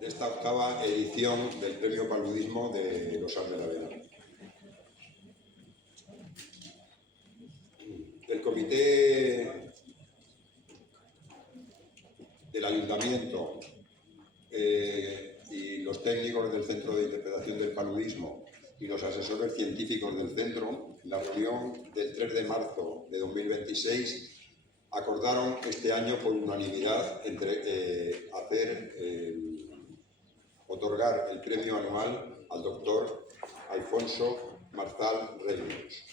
de esta octava edición del Premio Paludismo de los Arts de la Vela. El comité del Ayuntamiento y los técnicos del Centro de Interpretación del Paludismo y los asesores científicos del centro, en la reunión del 3 de marzo de 2026, acordaron este año por unanimidad otorgar el premio anual al doctor Alfonso Marzal Reynolds.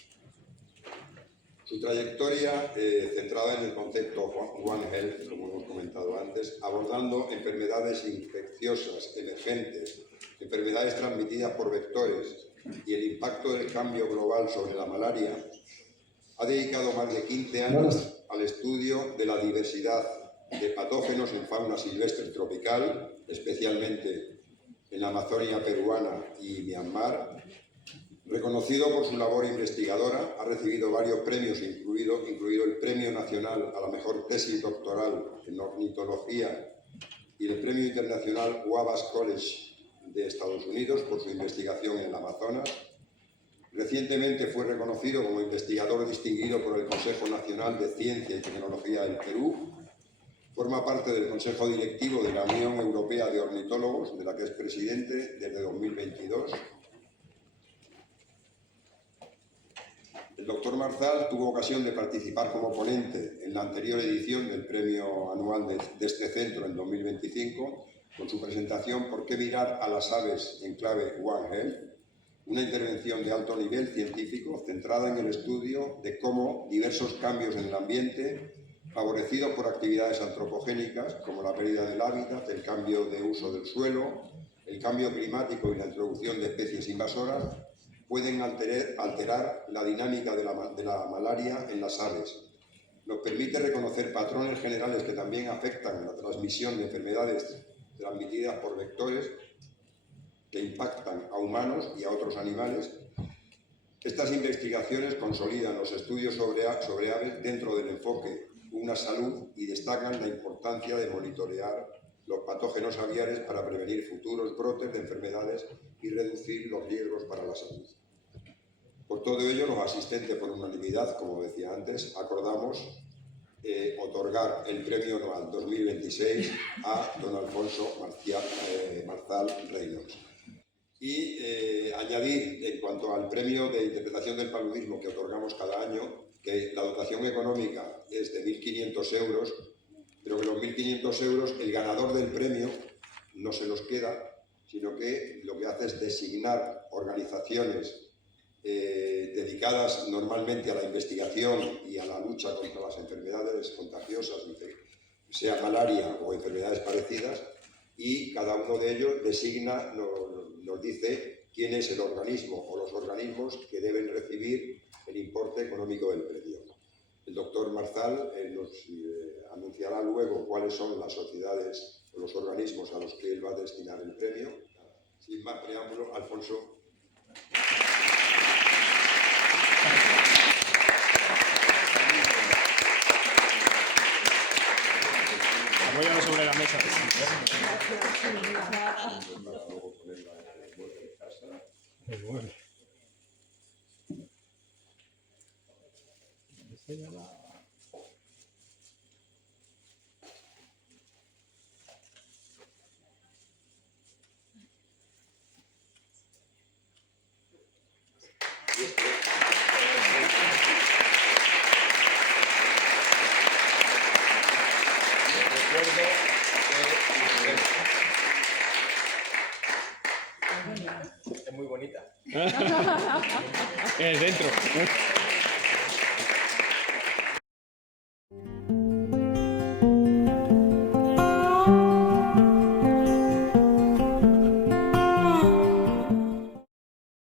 Su trayectoria, centrada en el concepto One Health, como hemos comentado antes, abordando enfermedades infecciosas emergentes, enfermedades transmitidas por vectores y el impacto del cambio global sobre la malaria, ha dedicado más de 15 años al estudio de la diversidad de patógenos en fauna silvestre tropical, especialmente en la Amazonia peruana y Myanmar. Reconocido por su labor investigadora, ha recibido varios premios, incluido el Premio Nacional a la Mejor Tesis Doctoral en Ornitología y el Premio Internacional Wabash College de Estados Unidos por su investigación en el Amazonas. Recientemente fue reconocido como investigador distinguido por el Consejo Nacional de Ciencia y Tecnología del Perú. Forma parte del Consejo Directivo de la Unión Europea de Ornitólogos, de la que es presidente desde 2022. El doctor Marzal tuvo ocasión de participar como ponente en la anterior edición del premio anual de este centro en 2025, con su presentación ¿Por qué mirar a las aves en clave One Health?, una intervención de alto nivel científico centrada en el estudio de cómo diversos cambios en el ambiente, favorecidos por actividades antropogénicas como la pérdida del hábitat, el cambio de uso del suelo, el cambio climático y la introducción de especies invasoras, pueden alterar la dinámica de la malaria en las aves. Nos permite reconocer patrones generales que también afectan la transmisión de enfermedades transmitidas por vectores que impactan a humanos y a otros animales. Estas investigaciones consolidan los estudios sobre aves dentro del enfoque Una Salud y destacan la importancia de monitorear los patógenos aviares para prevenir futuros brotes de enfermedades y reducir los riesgos para la salud. Por todo ello, los asistentes por unanimidad, como decía antes, acordamos otorgar el premio anual 2026 a don Alfonso Marzal Reynolds. Y añadir, en cuanto al premio de interpretación del paludismo que otorgamos cada año, que la dotación económica es de 1.500 euros, pero que los 1.500 euros, el ganador del premio no se los queda, sino que lo que hace es designar organizaciones dedicadas normalmente a la investigación y a la lucha contra las enfermedades contagiosas, sea malaria o enfermedades parecidas, y cada uno de ellos designa, nos dice quién es el organismo o los organismos que deben recibir el importe económico del premio. El doctor Marzal nos anunciará luego cuáles son las sociedades o los organismos a los que él va a destinar el premio. Sin más preámbulo, Alfonso. Apóyalo sobre la mesa. Muy bueno. Es muy bonita. En el centro.